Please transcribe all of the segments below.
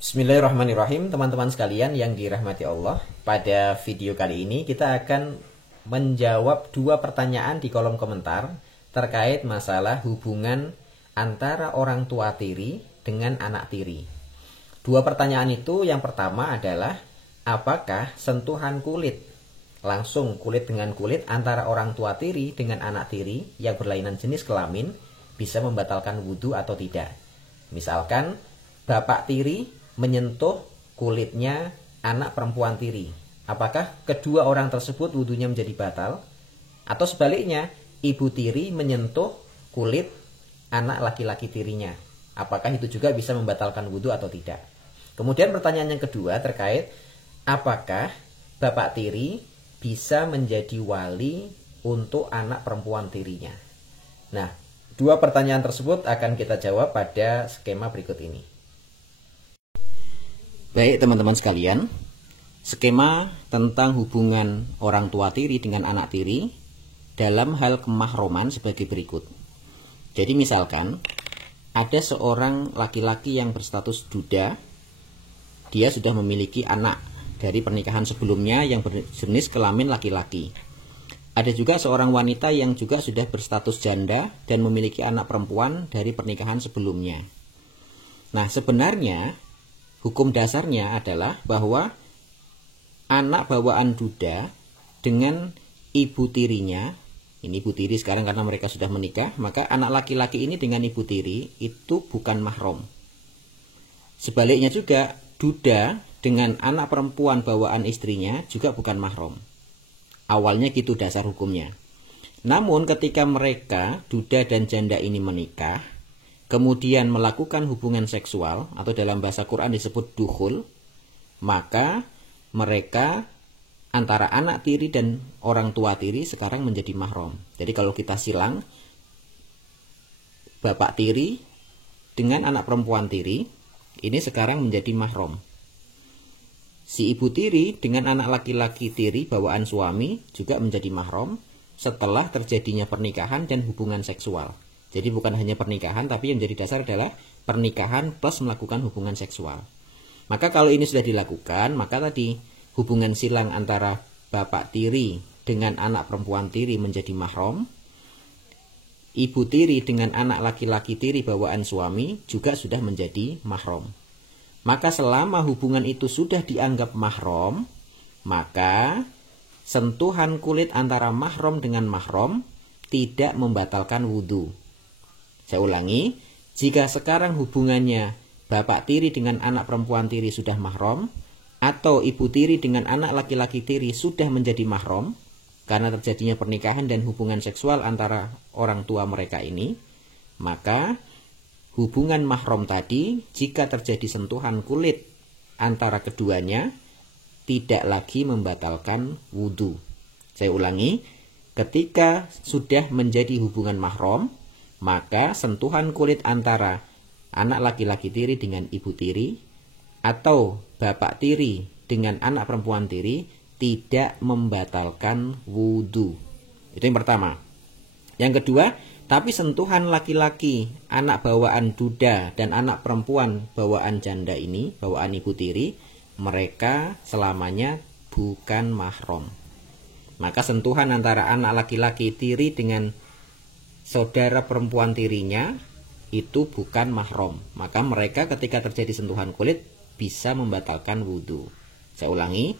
Bismillahirrahmanirrahim, teman-teman sekalian yang dirahmati Allah. Pada video kali ini kita akan menjawab dua pertanyaan di kolom komentar terkait masalah hubungan antara orang tua tiri dengan anak tiri. Dua pertanyaan itu, yang pertama adalah apakah sentuhan kulit, langsung kulit dengan kulit antara orang tua tiri dengan anak tiri yang berlainan jenis kelamin bisa membatalkan wudhu atau tidak. Misalkan bapak tiri menyentuh kulitnya anak perempuan tiri, apakah kedua orang tersebut wudhunya menjadi batal? Atau sebaliknya, ibu tiri menyentuh kulit anak laki-laki tirinya, apakah itu juga bisa membatalkan wudhu atau tidak? Kemudian pertanyaan yang kedua terkait apakah bapak tiri bisa menjadi wali untuk anak perempuan tirinya. Nah, dua pertanyaan tersebut akan kita jawab pada skema berikut ini. Baik teman-teman sekalian, skema tentang hubungan orang tua tiri dengan anak tiri dalam hal kemahroman sebagai berikut. Jadi misalkan ada seorang laki-laki yang berstatus duda, dia sudah memiliki anak dari pernikahan sebelumnya yang berjenis kelamin laki-laki. Ada juga seorang wanita yang juga sudah berstatus janda dan memiliki anak perempuan dari pernikahan sebelumnya. Nah, sebenarnya hukum dasarnya adalah bahwa anak bawaan duda dengan ibu tirinya, ini ibu tiri sekarang karena mereka sudah menikah, maka anak laki-laki ini dengan ibu tiri itu bukan mahram. Sebaliknya juga, duda dengan anak perempuan bawaan istrinya juga bukan mahram. Awalnya gitu dasar hukumnya. Namun ketika mereka, duda dan janda ini menikah, kemudian melakukan hubungan seksual atau dalam bahasa Quran disebut dukhul, maka mereka antara anak tiri dan orang tua tiri sekarang menjadi mahram. Jadi kalau kita silang, bapak tiri dengan anak perempuan tiri ini sekarang menjadi mahram. Si ibu tiri dengan anak laki-laki tiri bawaan suami juga menjadi mahram setelah terjadinya pernikahan dan hubungan seksual. Jadi bukan hanya pernikahan, tapi yang jadi dasar adalah pernikahan plus melakukan hubungan seksual. Maka kalau ini sudah dilakukan, maka tadi hubungan silang antara bapak tiri dengan anak perempuan tiri menjadi mahram. Ibu tiri dengan anak laki-laki tiri bawaan suami juga sudah menjadi mahram. Maka selama hubungan itu sudah dianggap mahram, maka sentuhan kulit antara mahram dengan mahram tidak membatalkan wudhu. Saya ulangi, jika sekarang hubungannya bapak tiri dengan anak perempuan tiri sudah mahram, atau ibu tiri dengan anak laki-laki tiri sudah menjadi mahram, karena terjadinya pernikahan dan hubungan seksual antara orang tua mereka ini, maka hubungan mahram tadi, jika terjadi sentuhan kulit antara keduanya, tidak lagi membatalkan wudhu. Saya ulangi, ketika sudah menjadi hubungan mahram, maka sentuhan kulit antara anak laki-laki tiri dengan ibu tiri atau bapak tiri dengan anak perempuan tiri tidak membatalkan wudhu. Itu yang pertama. Yang kedua, tapi sentuhan laki-laki anak bawaan duda dan anak perempuan bawaan janda ini, bawaan ibu tiri, mereka selamanya bukan mahram. Maka sentuhan antara anak laki-laki tiri dengan saudara perempuan tirinya itu bukan mahram. Maka mereka ketika terjadi sentuhan kulit bisa membatalkan wudhu. Saya ulangi,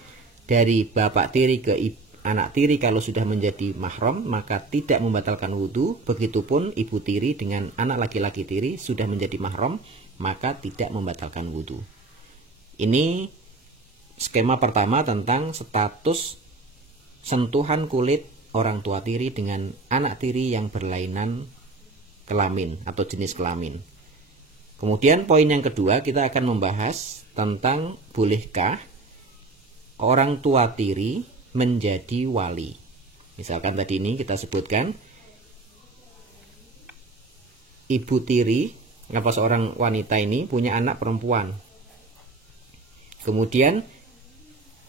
dari bapak tiri ke anak tiri kalau sudah menjadi mahram maka tidak membatalkan wudhu. Begitupun ibu tiri dengan anak laki-laki tiri sudah menjadi mahram maka tidak membatalkan wudhu. Ini skema pertama tentang status sentuhan kulit orang tua tiri dengan anak tiri yang berlainan kelamin atau jenis kelamin. Kemudian poin yang kedua, kita akan membahas tentang bolehkah orang tua tiri menjadi wali. Misalkan tadi ini kita sebutkan ibu tiri, apa seorang wanita ini punya anak perempuan. Kemudian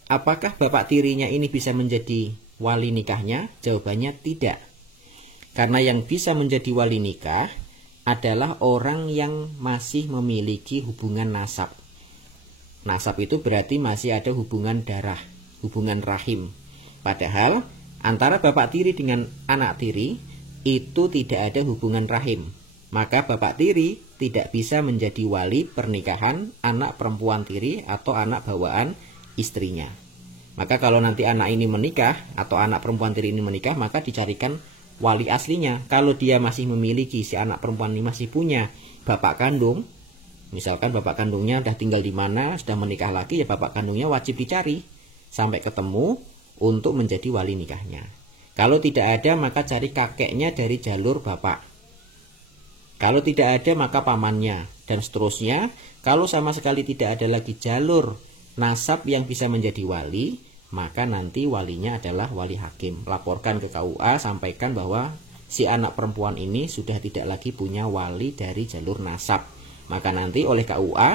apakah bapak tirinya ini bisa menjadi wali nikahnya? Jawabannya tidak. Karena yang bisa menjadi wali nikah adalah orang yang masih memiliki hubungan nasab. nasab itu berarti masih ada hubungan darah, hubungan rahim. Padahal antara bapak tiri dengan anak tiri itu tidak ada hubungan rahim. Maka bapak tiri tidak bisa menjadi wali pernikahan anak perempuan tiri atau anak bawaan istrinya. Maka kalau nanti anak ini menikah atau anak perempuan tiri ini menikah, maka dicarikan wali aslinya. Kalau dia masih memiliki, si anak perempuan ini masih punya bapak kandung, misalkan bapak kandungnya sudah tinggal di mana, sudah menikah lagi, ya bapak kandungnya wajib dicari sampai ketemu untuk menjadi wali nikahnya. Kalau tidak ada, maka cari kakeknya dari jalur bapak. Kalau tidak ada, maka pamannya, dan seterusnya. Kalau sama sekali tidak ada lagi jalur nasab yang bisa menjadi wali, maka nanti walinya adalah wali hakim. Laporkan ke KUA, sampaikan bahwa si anak perempuan ini sudah tidak lagi punya wali dari jalur nasab. Maka nanti oleh KUA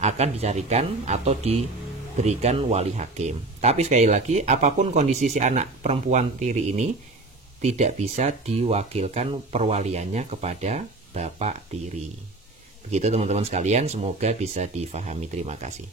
akan dicarikan atau diberikan wali hakim. Tapi sekali lagi, apapun kondisi si anak perempuan tiri ini, tidak bisa diwakilkan perwaliannya kepada bapak tiri. Begitu teman-teman sekalian, semoga bisa difahami. Terima kasih.